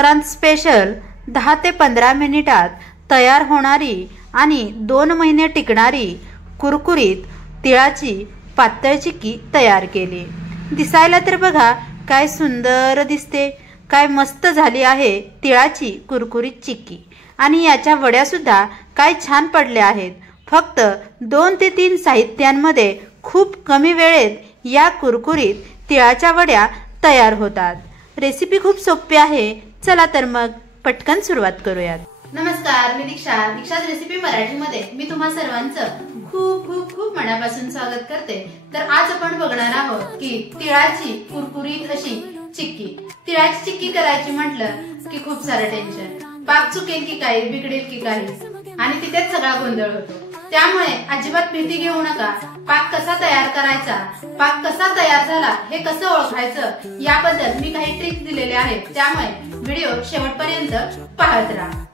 Sankrant special 10 ते 15 मिनिटात तयार होणारी आणि 2 महिने टिकणारी कुरकुरीत तिळाची पातळ चिक्की तयार केली। दिसायला तर बघा काय सुंदर दिसते, काय मस्त झाली आहे तिळाची कुरकुरीत चिक्की। आणि याच्या वड्या सुद्धा काय छान पडल्या आहेत। फक्त 2 ते 3 साहित्यांमध्ये खूप कमी वेळेत या कुरकुरीत तिळाच्या वड्या तयार होतात। रेसिपी खूप सोपी आहे। चला तर मग पटकन सुरुवात करूयात। नमस्कार, मी दीक्षाच रेसिपी मराठीमध्ये मी तुम्हा सर्वांचं खूप खूप खूप मनापासून स्वागत करते। तर आज आपण बघणार आहोत की तिळाची कुरकुरीत अशी चिक्की। तिळाची चिक्की करायची म्हटलं की खूप सारं टेन्शन, पाक चुकेल की काही, बिघडेल की काही, आणि तिथेच सगळा गोंधळ होतो। त्यामुळे अजिबात भीती घेऊ नका। पाक कसा तयार करायचा, पाक कसा तयार झाला हे कसं ओळखायचं याबद्दल मी काही ट्रिक्स दिलेले आहेत। त्यामुळे व्हिडिओ शेवटपर्यंत पाहत राहा।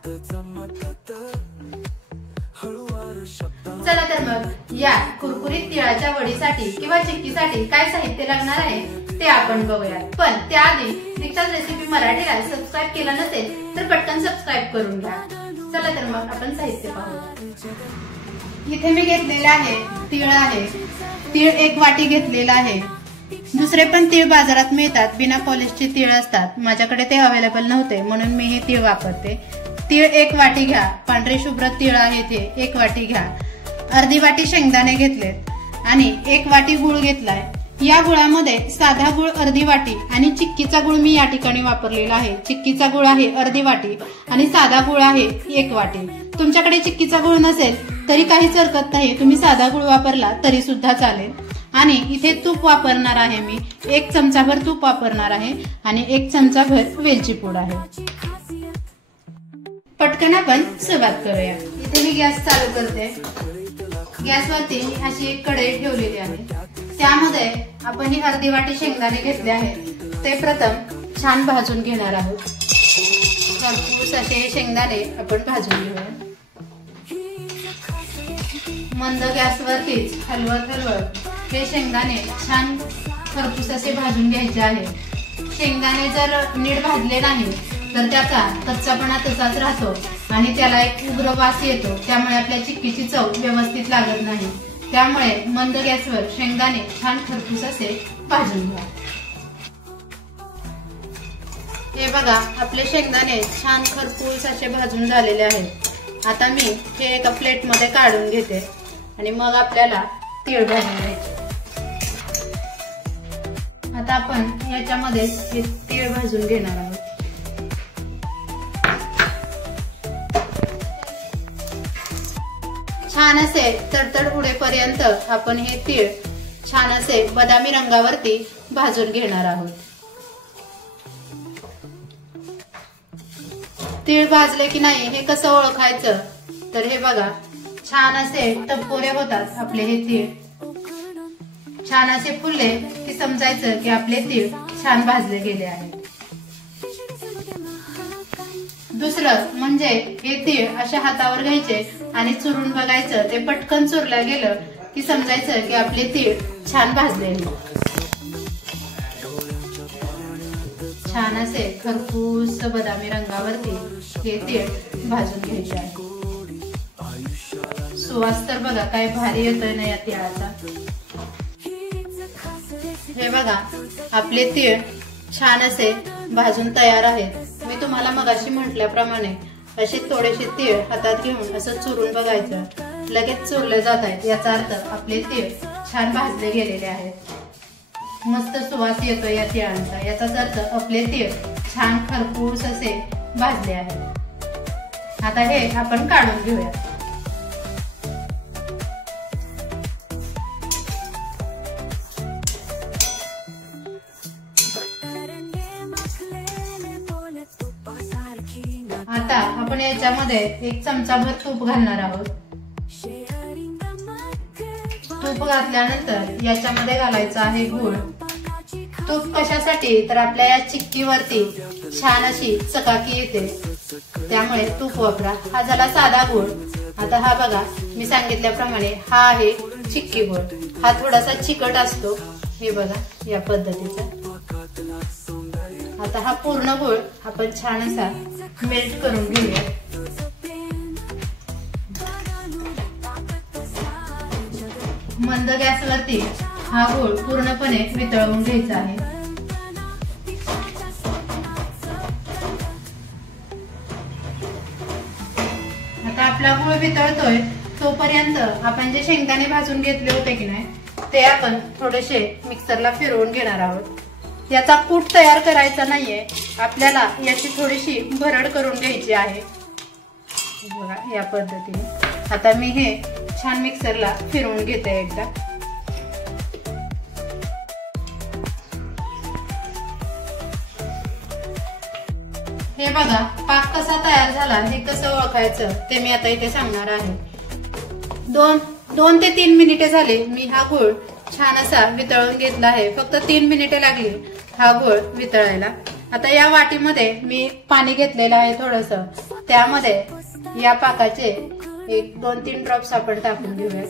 चला तर मग या कुरकुरीत तिळाच्या वडीसाठी किंवा चिक्कीसाठी काय साहित्य लागणार आहे ते आपण बघूया। पण त्याआधी दीक्षाच रेसिपी मराठीला सबस्क्राइब केलं नसेल तर पटकन सबस्क्राइब करून घ्या। चला तर मग आपण साहित्य पाहूया। इथे मी घेतलेले आहे तीळ आहे। तीळ 1 वाटी घेतलेला आहे। दुसरे पण तीळ बाजारात मिळतात, बिना पॉलिशचे तीळ असतात। माझ्याकडे ते अवेलेबल नव्हते म्हणून मी हे तीळ वापरते। तीळ 1 वाटी घ्या। पांढरे शुभ्र तीळ आहे ते 1 वाटी घ्या। अर्धी वाटी शेंगदाणे घेतलेत आणि 1 वाटी गूळ घेतलाय। या गुळामध्ये साधा गुळ अर्धी वाटी आणि चिक्कीचा गुळ मी या ठिकाणी वापरलेला आहे। चिक्कीचा गुळ आहे अर्धी वाटी आणि साधा गुळ आहे 1 वाटी। तुमच्याकडे चिक्कीचा गुळ नसेल तरी काहीच हरकत नाही, तुम्ही साधा गुळ वापरला तरी सुद्धा चालेल। आणि इथे तूप वापरणार आहे मी, 1 चमचाभर तूप वापरणार आहे आणि 1 चमचाभर वेलची पूड आहे। पटकन आपण सुरुवात करूया। इथे मी गॅस चालू करते। गॅसवरती अशी एक कढई ठेवलेली आहे। त्यामध्ये आपण ही अर्धी वाटी शेंगदाणे घेतले आहेत, ते प्रथम छान भाजून घेणार आहोत। खरपूस असे शेंगदाणे आपण भाजून घेऊया। मंद गॅसवरतीच हलवत हे शेंगदाणे छान खरपूस असे भाजून घ्यायचे आहे। शेंगदाणे जर नीट भाजले नाही तर त्याचा कच्चापणा तसाच राहतो आणि त्याला एक उग्र वास येतो। त्यामुळे आपल्या चिक्कीची चव व्यवस्थित लागत नाही। त्यामुळे मंद गॅसवर शेंगदाणे छान खरपूस असे भाजून घ्या। हे बघा आपले शेंगदाणे छान खरपूस असे भाजून झालेले आहेत। आता मी हे एका प्लेट मध्ये काढून घेते आणि मग आपल्याला तीळ भाजून घ्यायचे। आता आपण याच्यामध्ये हे तीळ भाजून घेणार आहोत। छान असे तडतड उडेपर्यंत आपण हे तीळ छान असे बदामी रंगावरती भाजून घेणार आहोत। तीळ भाजले की नाही हे कसं ओळखायचं तर हे बघा छान असे टपोरे होतात आपले हे तीळ। छान असे फुलले की समजायचं की आपले तीळ छान भाजले गेले आहेत। दुसरं म्हणजे हे तीळ अशा हातावर घ्यायचे आणि चुरून बघायचं। ते पटकन चुरलं गेलं की समजायचं की आपले तीळ छान भाजले। छान असे खरपूस बदामी रंगावरती हे तीळ भाजून घ्यायचे आहे। सुवास तर बघा काय भारी येतोय ना या तिळाचा। हे बघा आपले तीळ छान असे भाजून तयार आहेत। मी तुम्हाला मगाशी म्हटल्याप्रमाणे असे थोडेसे तीळ हातात घेऊन असं चुरून बघायचं, लगेच चुरले जात आहेत याचा अर्थ आपले तीळ छान भाजले गेलेले आहेत। मस्त सुवास येतो या तिळांचा, याचाच अर्थ आपले तीळ छान खरपूस असे भाजले आहेत। आता हे आपण काढून घेऊया। आता आपण याच्यामध्ये 1 चमचाभर तूप घालणार आहोत। तूप घातल्यानंतर याच्यामध्ये घालायचं आहे गूळ। तूप कशासाठी तर आपल्या या चिक्कीवरती छान अशी चकाकी येते, त्यामुळे तूप वापरा। हा झाला साधा गूळ। आता हा बघा मी सांगितल्याप्रमाणे हा आहे चिक्की गूळ। हा थोडासा चिकट असतो, हे बघा या पद्धतीचा। आता हा पूर्ण गूळ आपण छान असा मेल्ट करून घेऊया। मंद गॅसवरती हा गूळ पूर्णपणे वितळवून घ्यायचा आहे। आता आपला गूळ वितळतोय तोपर्यंत आपण जे शेंगदाणे भाजून घेतले होते की नाही ते आपण थोडेसे मिक्सरला फिरवून घेणार आहोत। याचा कूट तयार करायचा नाहीये, आपल्याला याची थोडीशी भरड करून घ्यायची आहे। बघा या पद्धतीने आता मी हे छान मिक्सरला फिरवून घेते एकदा। हे बघा पाक कसा तयार झाला हे कसं ओळखायचं ते मी आता इथे सांगणार आहे। 2 ते 3 मिनिटे झाले मी हा गूळ छान असा वितळून घेतला आहे। फक्त 3 मिनिटे लागली हा गूळ वितळायला। आता या वाटीमध्ये मी पाणी घेतलेलं आहे थोडस, त्यामध्ये या पाकाचे 1-2-3 ड्रॉप्स आपण टाकून घेऊया।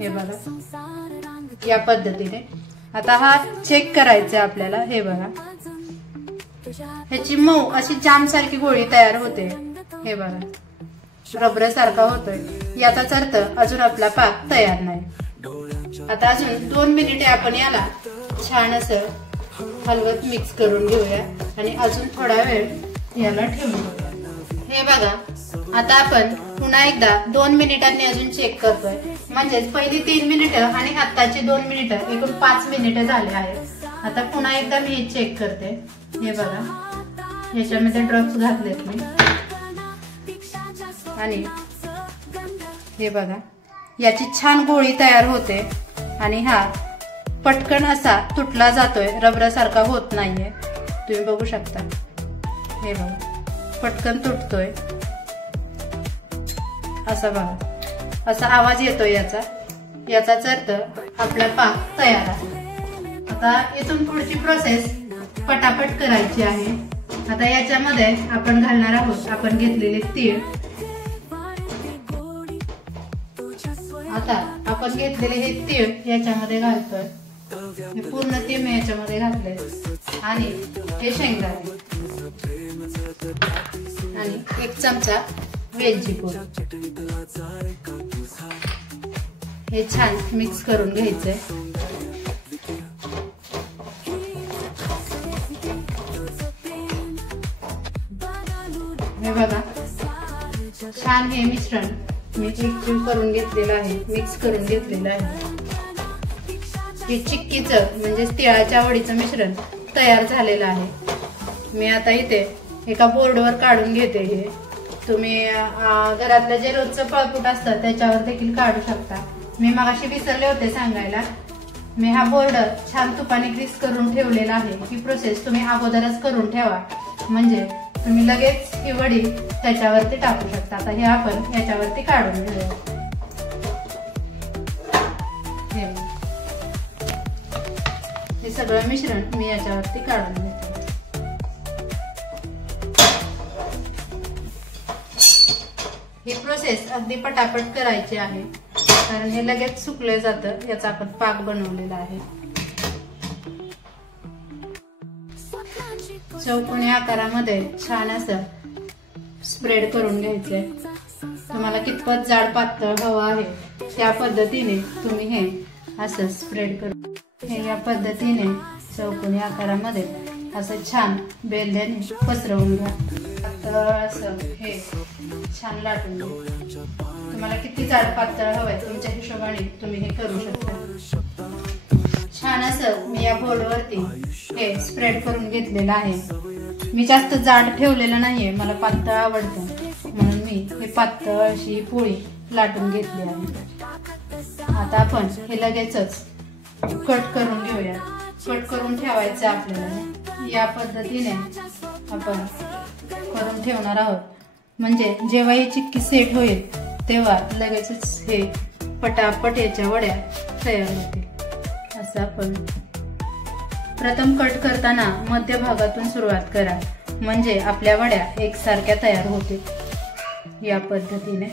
हे बघा या पद्धतीने आता हा चेक करायचा आपल्याला। हे बघा ह्याची मऊ अशी जाम सारखी गोळी तयार होते। हे बघा रबर सारखा होतोय, याचाच अर्थ अजून आपला पाक तयार नाही। आता अजून 2 मिनिटे आपण याला छान असं हलवत मिक्स करून घेऊया आणि अजून थोडा वेळ याला ठेवून घेऊया। हे बघा आता आपण पुन्हा एकदा 2 मिनिटांनी अजून चेक करतोय, म्हणजेच पहिली 3 मिनिटं आणि आत्ताची 2 मिनिटं एकूण 5 मिनिटं झाले आहेत। आता पुन्हा एकदा मी चेक करते। हे बघा याच्यामध्ये ड्रॉप्स घातलेत मी आणि हे बघा याची छान गोळी तयार होते आणि हा पटकन असा तुटला जातोय, रबर सारखा होत नाहीये। तुम्ही बघू शकता हे बघा पटकन तुटतोय असा बघा असा आवाज येतोय याचाच अर्थ आपला पाक तयार आहे। आता इथून पुढची प्रोसेस पटापट करायची आहे। आता याच्यामध्ये आपण घालणार आहोत आपण घेतलेले तीळ। आता आपण घेतलेले हे तीळ याच्यामध्ये घालतोय, हे पूर्ण तीळ मी याच्यामध्ये घातले आणि हे शेंगदाणे आणि 1 चमचा वेलची पूड हे छान मिक्स करून घ्यायचंय। हे बघा छान हे मिश्रण मी एकजीव करून घेतलेलं आहे, मिक्स करून घेतलेलं आहे। हे चिक्कीचं म्हणजे तिळाच्या वडीचं मिश्रण तयार झालेलं आहे। मी आता इथे एका बोर्डवर काढून घेते। हे तुम्ही घरातलं जे रोजचं पळपूट असतं त्याच्यावर देखील काढू शकता। मी मगाशी विसरले होते सांगायला, मी हा बोर्ड छान तुपाने ग्रीस करून ठेवलेला आहे। ही प्रोसेस तुम्ही अगोदरच करून ठेवा, म्हणजे तुम्ही लगेच ही वडी त्याच्यावरती टाकू शकता। आता हे आपण याच्यावरती काढून घेऊया। हे सगळं मिश्रण मी याच्यावरती काढून घेते। ही प्रोसेस अगदी पटापट करायची आहे, कारण हे लगेच सुकलं जातं। याचा आपण पाक बनवलेला आहे। चौकोनी आकारामध्ये छान असं स्प्रेड करून घ्यायचंय। तुम्हाला कितपत जाड पातळ हवं आहे त्या पद्धतीने तुम्ही हे असं स्प्रेड करून हे या पद्धतीने चौकोनी आकारामध्ये असं छान बेलण्याने पसरवून घ्या। पातळ असं हे छान लाटून घ्या। तुम्हाला किती जाड पातळ हवंय तुमच्या हिशोबाने तुम्ही हे करू शकता। छान असं मी या बोर्डवरती हे स्प्रेड करून घेतलेलं आहे। मी जास्त जाड ठेवलेलं नाहीये, मला पातळ आवडतं म्हणून मी हे पातळ अशी पोळी लाटून घेतली आहे। आता आपण हे लगेचच कट करून घेऊया। कट करून ठेवायचं आपल्याला या पद्धतीने आपण करून ठेवणार आहोत, म्हणजे जेव्हा ही चिक्की सेट होईल तेव्हा लगेचच हे पटापट याच्या वड्या तयार होतील। असं आपण प्रथम कट करताना मध्य भागातून सुरुवात करा, म्हणजे आपल्या वड्या एकसारख्या तयार होतील। या पद्धतीने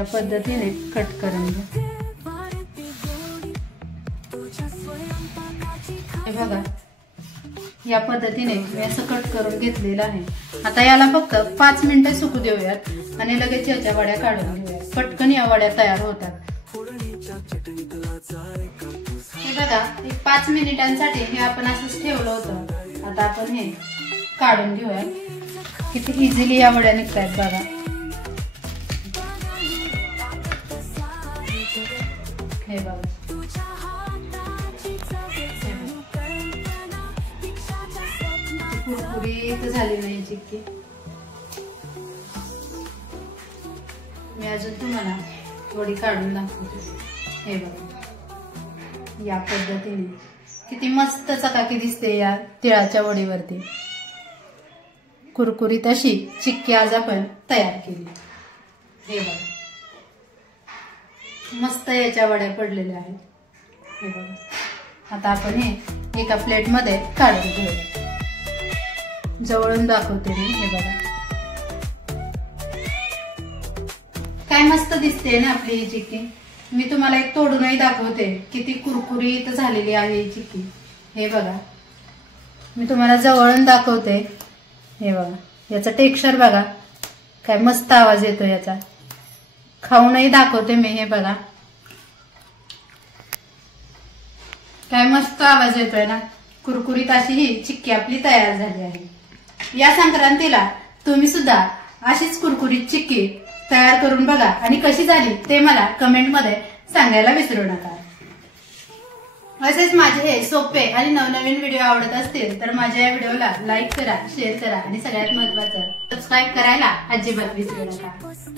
या पद्धतीने कट करून घ्या। हे बघा, या पद्धतीने मी असं कट करून घेतलेलं आहे। आता याला फक्त 5 मिनिटं सुकू देऊयात आणि लगेच याच्या वड्या काढून घेऊयात। पटकन या वड्या तयार होतात। हे बघा, 5 मिनिटांसाठी हे आपण असंच ठेवलं होतं। आता आपण हे काढून घेऊया। किती इझिली या वड्या निघतायत बघा। हे बघा, कुरकुरीत झाली नाही चिक्की। मी अजून तुम्हाला वडी काढून दाखवते। हे बघा, या पद्धतीने किती मस्त चकाकी दिसते या तिळाच्या वडीवरती। कुरकुरीत अशी चिक्की आज आपण तयार केली। हे बघा, मस्त याच्या वड्या पडलेल्या आहेत। हे बघा, आता आपण हे एका प्लेट मध्ये काढून घेऊया। जवळून दाखवते मी। हे बघा, काय मस्त दिसते ना आपली ही चिक्की। मी तुम्हाला एक तोडूनही दाखवते किती कुरकुरीत झालेली आहे ही चिक्की। हे बघा, मी तुम्हाला जवळून दाखवते। हे बघा, याचा टेक्स्चर बघा, काय मस्त आवाज येतो याचा। खाऊनही दाखवते मी। हे बघा, काय मस्त आवाज येतोय ना। कुरकुरीत अशी ही चिक्की आपली तयार झाली आहे। या संक्रांतीला तुम्ही सुद्धा अशीच कुरकुरीत चिक्की तयार करून बघा आणि कशी झाली ते मला कमेंट मध्ये सांगायला विसरू नका। असेच माझे हे सोपे आणि नवनवीन व्हिडिओ आवडत असतील तर माझ्या या व्हिडिओला लाईक करा, शेअर करा आणि सगळ्यात महत्त्वाचं सबस्क्राईब करायला अजिबात विसरू नका।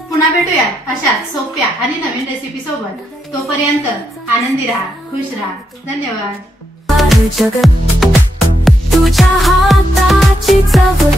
पुन्हा भेटूया अशा सोप्या आणि नवीन रेसिपी सोबत। तोपर्यंत आनंदी राहा, खुश राहा। धन्यवाद। तुझ्या हाताची चव